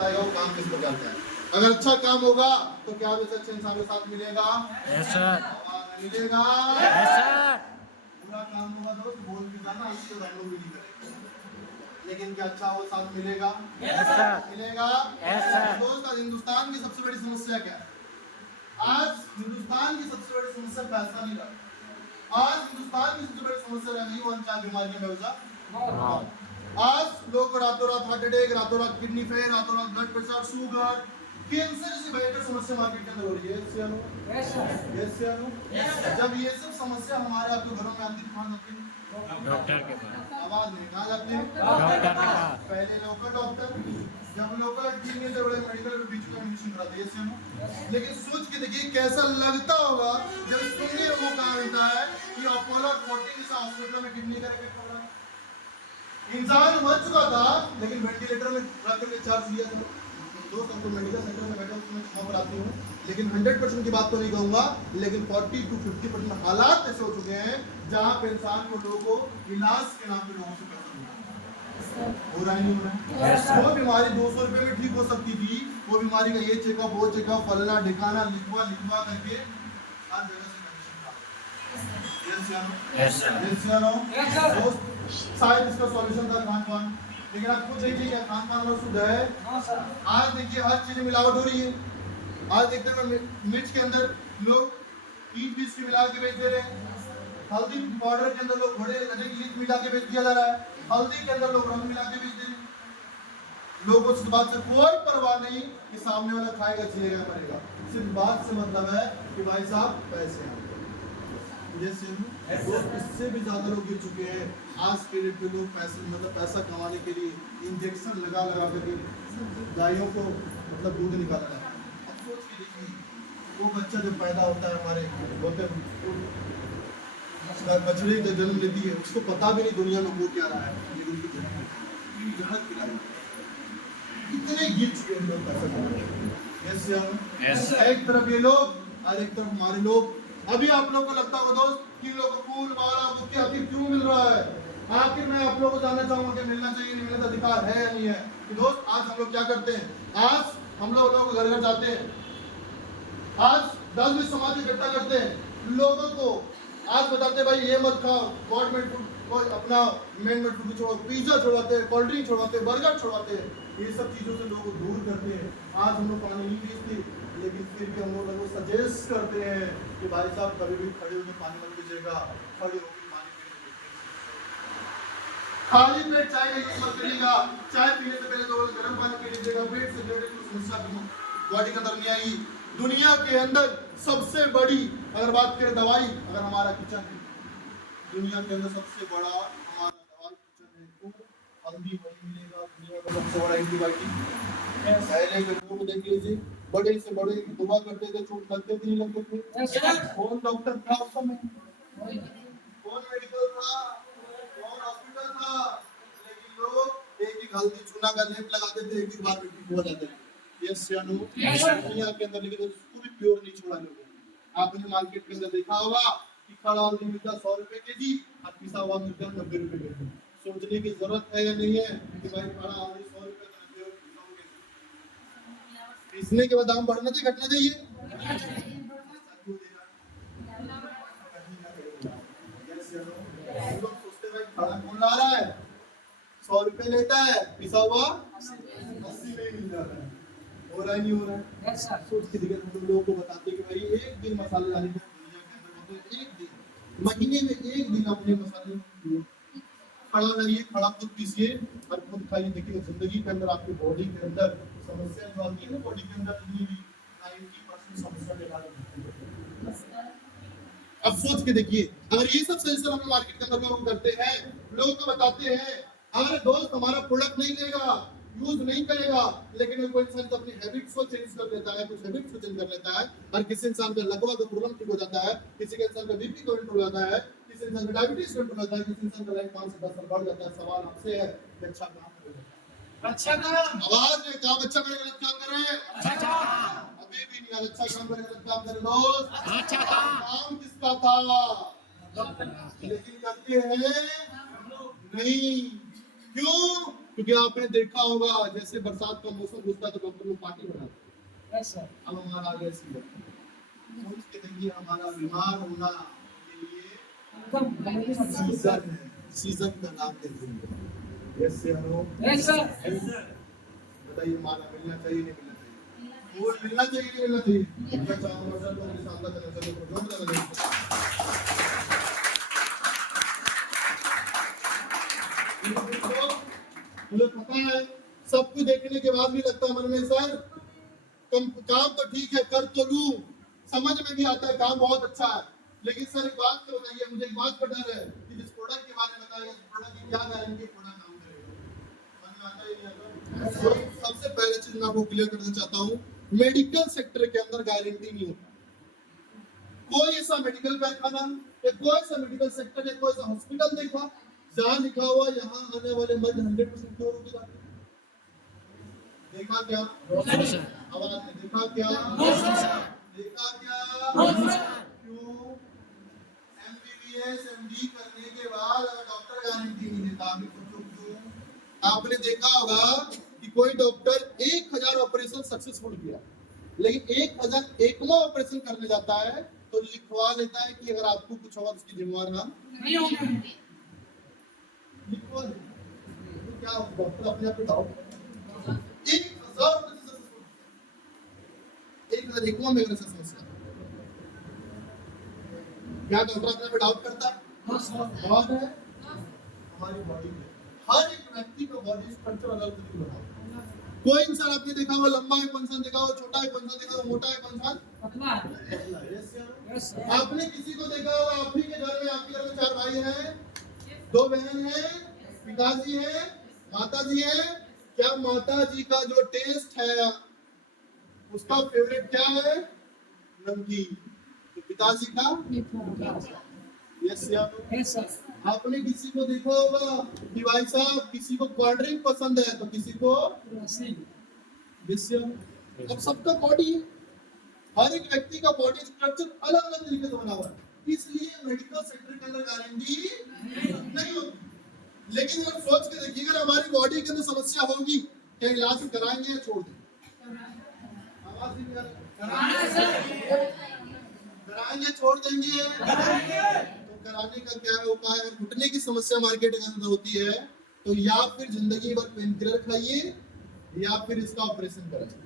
आएगा वो काम किसको कहते हैं। अगर अच्छा काम होगा तो क्या आप इस अच्छे इंसान के साथ मिलेगा? Yes sir. मिलेगा। Yes sir. बुरा काम होगा दोस्त बोल के जाना, इसको हम लोग भी नहीं करेंगे, लेकिन क्या अच्छा हो साथ मिलेगा? Yes sir. मिलेगा। Yes sir. दोस्त आज हिंदुस्तान की सबसे बड़ी समस्या क्या है? आज हिंदुस्तान की सबसे बड़ी समस्या पैसा नहीं रहा। आज हिंदुस्तान की सबसे बड़ी समस्या रही वन चार बीमारियों में वजह। आज लोग को रातों रात हार्ट अटैक, रातों रात किडनी फेल, रातों रात ब्लड प्रेशर, शुगर, कैंसर जैसी भयंकर समस्या मार्केट के अंदर हो रही है। यस या नो? जब ये सब समस्या हमारे आपके घरों में आती है कहाँ जाती है? डॉक्टर के पास। आवाज नहीं, कहाँ जाती है? डॉक्टर के पास। पहले लोकल डॉक्टर, जब लोकल ठीक नहीं थे बड़े मेडिकल बीच में एडमिशन कराते हैं। यस या नो? लेकिन सोच के देखिए कैसा लगता होगा जब सुनने को कहा मिलता है कि अपोलो 14 हॉस्पिटल में किडनी का रिपेयर कर रहा है। इंसान मर चुका था लेकिन वेंटिलेटर में रख करके चार्ज दिया था। दोस्त हमको मेडिकल सेक्टर में बैठा उसमें खबर आती हूँ, लेकिन 100% की बात तो नहीं कहूँगा, लेकिन 40 to 50% हालात ऐसे हो चुके हैं जहाँ पे इंसान को लोगों इलाज के नाम पे लोगों से पैसा हो रहा ही नहीं हो रहा है। वो बीमारी 200 रुपये में ठीक हो सकती थी, वो बीमारी का ये चेकअप वो चेकअप फलना ढिकाना लिखवा करके हर जगह से दोस्त शायद इसका सॉल्यूशन था खान पान, लेकिन आप खुद देखिए क्या खान पान और शुद्ध है? आज देखिए हर चीज में मिलावट हो रही है। आज देखते हैं मिर्च के अंदर लोग ईट बीज की मिला के बेच दे रहे हैं, हल्दी पाउडर के अंदर लोग घोड़े अधिक ईट मिला के बेच दिया जा रहा है, हल्दी के अंदर लोग रंग मिला के बेच दे रहे हैं। लोगों को इस बात से कोई परवाह नहीं कि सामने वाला खाएगा जिएगा मरेगा, सिर्फ बात से मतलब है कि भाई साहब पैसे हैं। इससे भी ज्यादा लोग गिर चुके हैं। आज के डेट पे लोग पैसा कमाने के लिए इंजेक्शन लगा करके गायों को दूध निकाला जाता है। अब सोच के देखिए वो बच्चा जब पैदा होता है हमारे होते बछड़े जब जन्म लेती है उसको पता भी नहीं दुनिया में हो क्या रहा है, लेकिन उनकी जहर खिलाई इतने गिर चुके हैं लोग पैसा कमाने। एक तरफ ये लोग और एक तरफ हमारे लोग। अभी आप लोग को लगता होगा दोस्त कि लोग को फूल माला बुके आखिर क्यों मिल रहा है? आखिर मैं आप लोगों को जानना चाहूंगा कि मिलना चाहिए नहीं मिलना अधिकार है या नहीं है। कि दोस्त आज हम लोग क्या करते हैं? आज हम लोग घर घर जाते हैं, आज 10-20 समाज इकट्ठा करते हैं, लोगों को आज बताते हैं भाई ये मत खाओ, गॉड मेड फूड को अपना मैन मेड फूड छोड़ो, पिज्जा छोड़वाते हैं, कोल्ड ड्रिंक छोड़वाते हैं, बर्गर छोड़वाते हैं, ये सब चीजों से लोगों को दूर करते हैं। आज हम लोग पानी नहीं पीते, लेकिन फिर भी हम लोग सजेस्ट करते हैं कि भाई साहब कभी भी खड़े होकर पानी मत पीजिएगा, खड़े होकर पानी पीने, खाली पेट चाय नहीं मत पीजिएगा, चाय पीने से पहले 2 गिलास गर्म पानी पी लीजिएगा। पेट से रिलेटेड कुछ समस्या बॉडी के अंदर नहीं आई। दुनिया के अंदर सबसे बड़ी अगर बात करें दवाई, अगर हमारा किचन है, दुनिया के अंदर सबसे बड़ा हमारा दवाई किचन है। तो हल्दी वही मिलेगा दुनिया का सबसे बड़ा एंटीबायोटिक। पहले के लोग देख लीजिए बड़े से बड़े दुआ करते थे, चोट लगते थे नहीं लगते थे। कौन डॉक्टर था उस समय? कौन मेडिकल था? कौन हॉस्पिटल था? लेकिन लोग एक हल्दी चूना का लेप लगाते थे, एक बार में ठीक हो जाते थे। यस या नो? दुनिया के अंदर लेकिन उसको भी प्योर नहीं छोड़ा लोगों। आपने मार्केट के अंदर देखा होगा कि खड़ा हल्दी मिलता 100 रुपए केजी और पिसा हुआ मिलता 90 रुपए केजी। सोचने की जरूरत है या नहीं है कि भाई खड़ा हल्दी 100 रुपए का 90 रुपए पीसने के बाद दाम बढ़ना चाहिए घटना चाहिए? लोग सोचते भाई खड़ा कौन ला रहा है, 100 रुपए लेता है, पिसा हुआ 80 में मिल जाता है। हो रहा है नहीं हो रहा है? सोच के देखिए हम लोगों को बताते कि भाई एक दिन मसाले डालने के दुनिया के अंदर एक दिन महीने में एक दिन अपने मसाले खड़ा रहिए, खड़ा खुद पीसिए और खुद खाइए। देखिए जिंदगी के अंदर आपकी बॉडी के अंदर समस्या जो आती है ना, बॉडी के अंदर 90% समस्या निकाल। अब सोच के देखिए अगर ये सब सेंसर हम मार्केट के अंदर लोग करते हैं, लोगों को बताते हैं अरे दोस्त हमारा प्रोडक्ट नहीं लेगा, यूज नहीं करेगा, लेकिन कोई इंसान अपनी हैबिट्स को चेंज कर लेता है, कुछ हैबिट्स को चेंज कर लेता है और किसी इंसान का लकवा का प्रॉब्लम ठीक हो जाता है, किसी के इंसान का बीपी कंट्रोल हो जाता है, किसी इंसान का डायबिटीज कंट्रोल होता है, किसी इंसान का लाइफ 5 से 10 साल बढ़ जाता है। सवाल आपसे है कि अच्छा काम करेगा, अच्छा काम आवाज में काम अच्छा करेगा, गलत काम करे, अच्छा काम अभी भी नहीं, अच्छा काम करेगा, गलत काम करे दोस्त, अच्छा काम किसका था? लेकिन करते हैं नहीं, क्यों? क्योंकि आपने देखा होगा जैसे बरसात का मौसम घुसता है तो डॉक्टर लोग पार्टी बनाते हैं। अब हमारा आ गया सीजन, सोच के देखिए हमारा बीमार होना के लिए सीजन है, सीजन का नाम देखिए। यस या नो? बताइए माना मिलना चाहिए नहीं मिलना चाहिए? वो मिलना चाहिए नहीं मिलना चाहिए? मैं चाहूंगा सर तो मेरे सामने चले चलो तो जोर लगा मुझे पता है सब कुछ देखने के बाद भी लगता है मन में सर काम तो ठीक है कर तो लूं, समझ में भी आता है काम बहुत अच्छा है, लेकिन सर एक बात तो बताइए, मुझे एक बात का डर है कि जिस प्रोडक्ट के बारे में बताइए इस प्रोडक्ट की क्या गारंटी प्रोडक्ट काम करेगा, समझ में आता है नहीं आता? तो सबसे पहले चीज मैं आपको क्लियर करना चाहता हूँ, मेडिकल सेक्टर के अंदर गारंटी नहीं होती। कोई ऐसा मेडिकल कारखाना या कोई ऐसा मेडिकल सेक्टर या कोई ऐसा हॉस्पिटल देखा जहां लिखा हुआ यहाँ आने वाले मर्ज 100% क्योर हो जाते? देखा क्या? आवाज में देखा क्या? देखा क्या? क्यों? एमबीबीएस एमडी करने के बाद अगर डॉक्टर गारंटी नहीं देता, आप सोचो क्यों? आपने देखा होगा कि कोई डॉक्टर 1000 ऑपरेशन सक्सेसफुल किया, लेकिन 1001वां ऑपरेशन करने जाता है तो लिखवा लेता है कि अगर आपको कुछ हुआ उसकी जिम्मेवार हम नहीं होंगे। लिखवा दे तो क्या डॉक्टर अपने आप पे डाउट 1001वां में अगर समस्या क्या डॉक्टर अपने पे डाउट करता है? बहुत है हमारी बॉडी में हर एक व्यक्ति का बॉडी स्ट्रक्चर अलग तरीके बना है। कोई इंसान आपने देखा हुआ लंबा है, कोई इंसान देखा हुआ छोटा है, कोई इंसान देखा हुआ मोटा है, कोई इंसान पतला है। आपने किसी को देखा होगा आप ही के घर में, आपके घर में 4 भाई हैं, 2 बहन हैं, पिताजी हैं, माताजी हैं, क्या माताजी का जो टेस्ट है उसका फेवरेट क्या है? नमकीन। तो पिताजी का यस या नो? आपने किसी को देखा होगा कि भाई साहब किसी को कोल्ड ड्रिंक पसंद है तो किसी को यस या नो? अब सबका बॉडी हर एक व्यक्ति का बॉडी स्ट्रक्चर अलग अलग तरीके से बना हुआ है, इसलिए मेडिकल सेक्टर के अंदर गारंटी नहीं होती। लेकिन अगर सोच के देखिए अगर हमारी बॉडी के अंदर समस्या होगी क्या इलाज कराएंगे या छोड़ देंगे? आवाज नहीं आ रही। कराएंगे छोड़ देंगे? तो कराने का क्या है उपाय? अगर घुटने की समस्या मार्केट के अंदर होती है तो या फिर जिंदगी भर पेन किलर खाइए या फिर इसका ऑपरेशन कराइए।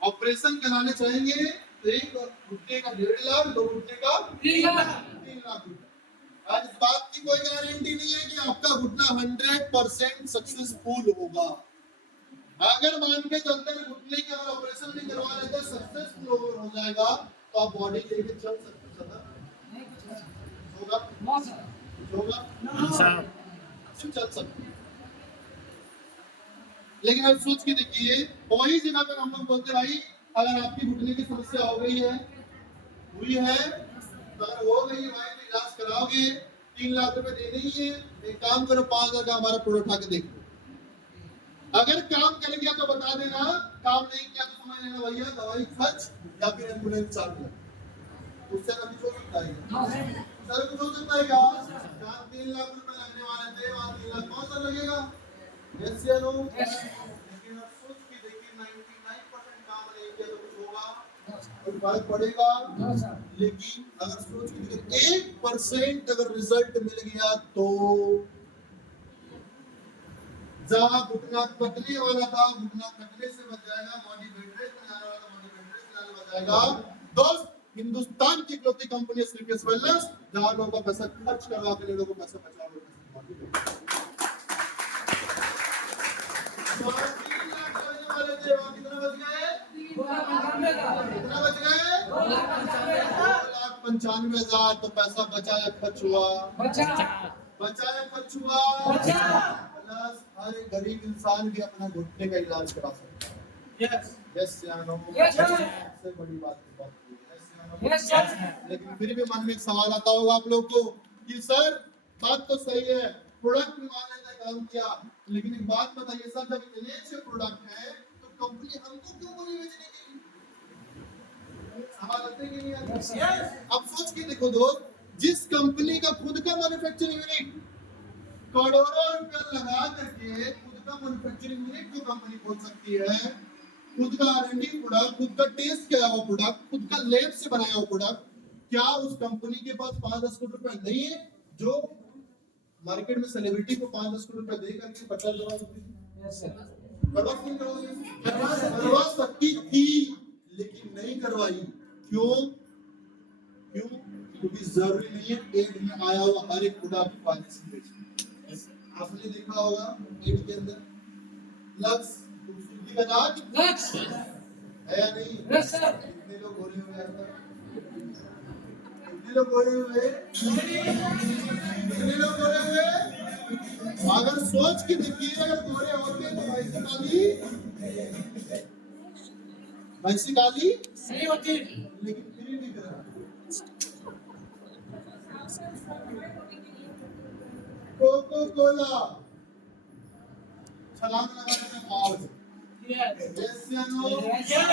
ऑपरेशन कराने चाहेंगे तो एक घुटने का 1.5 लाख, 2 घुटने का 3 लाख रुपए। आज इस बात की कोई गारंटी नहीं है कि आपका घुटना 100% सक्सेसफुल होगा। अगर मान के चलते हैं घुटने का अगर ऑपरेशन नहीं करवा लेते सक्सेसफुल हो जाएगा तो आप बॉडी लेके चल सकते हैं? होगा चल सकते। लेकिन अब सोच के देखिए वही जगह पर हम लोग बोलते भाई अगर आपकी घुटने की समस्या हो गई है हुई है तो अगर हो गई है भाई तो इलाज कराओगे 3 लाख रुपए देने ही है। एक काम करो 5,000 का हमारा प्रोडक्ट आके देख लो, अगर काम कर गया तो बता देना, काम नहीं किया तो समझ लेना भैया दवाई खर्च या फिर एम्बुलेंस चार्ज लगा, उससे ना कुछ हो सकता है। सर कुछ हो सकता है क्या? 3 लाख रुपए लगने वाले थे, वहां 3 लाख कौन सा लगेगा? यस या नो? लेकिन अब सोच के देखिए 99% काम नहीं किया तो कुछ होगा, कुछ फर्क पड़ेगा? लेकिन अगर सोच के देखिए 1% अगर रिजल्ट मिल गया तो जहाँ घुटना कटने वाला था घुटना कटने से बच जाएगा, बॉडी बेड रेस्ट में जाने वाला था बॉडी बेड रेस्ट में जाने बच जाएगा। दोस्त हिंदुस्तान की इकलौती कंपनी स्लीपियस वेलनेस जहाँ लोगों का पैसा खर्च करवा के लोगों को पैसा बचा वाले थे, वहाँ कितना बच गए? कितना बच गए? 2,95,000। तो पैसा बचाया खर्च हुआ, बचाया खर्च हुआ। प्लस हर एक गरीब इंसान भी अपना घुटने का इलाज करा सकता है। यस या नो? सबसे बड़ी बात लेकिन फिर भी मन में एक सवाल आता होगा आप लोग को कि सर बात तो सही है, प्रोडक्ट भी मान लेते काम किया, लेकिन एक बात बताइए सर जब इतने अच्छे प्रोडक्ट है तो कंपनी हमको क्यों बोली बेचने के लिए? सवाल आते कि नहीं आते? अब सोच के देखो दोस्त, जिस कंपनी का खुद का मैन्युफैक्चरिंग यूनिट करोड़ों रुपया लगा करके खुद का मैन्युफैक्चरिंग यूनिट जो कंपनी खोल सकती है, खुद का R&D प्रोडक्ट, खुद का टेस्ट किया हुआ प्रोडक्ट, खुद का लैब से बनाया हुआ प्रोडक्ट, क्या उस कंपनी के पास 5-10 करोड़ रुपए नहीं है जो मार्केट में सेलिब्रिटी को 5-10 करोड़ रुपए दे करके पचास करवा सकती थी, लेकिन नहीं करवाई। क्यों? क्योंकि जरूरी नहीं है एड में आया हुआ हर एक प्रोडक्ट आपने देखा होगा एड के अंदर लक्स खूबसूरती का जांच है या नहीं? कितने लोग गोरे हुए हैं? कितने लोग गोरे हुए? कितने लोग गोरे हुए? अगर सोच के देखिए, अगर गोरे होते तो भैंसी काली सही होती। लेकिन फिर भी दिख रहा। कोको कोला छलांग लगाने में पावर। Yes. Yes या no? Yes.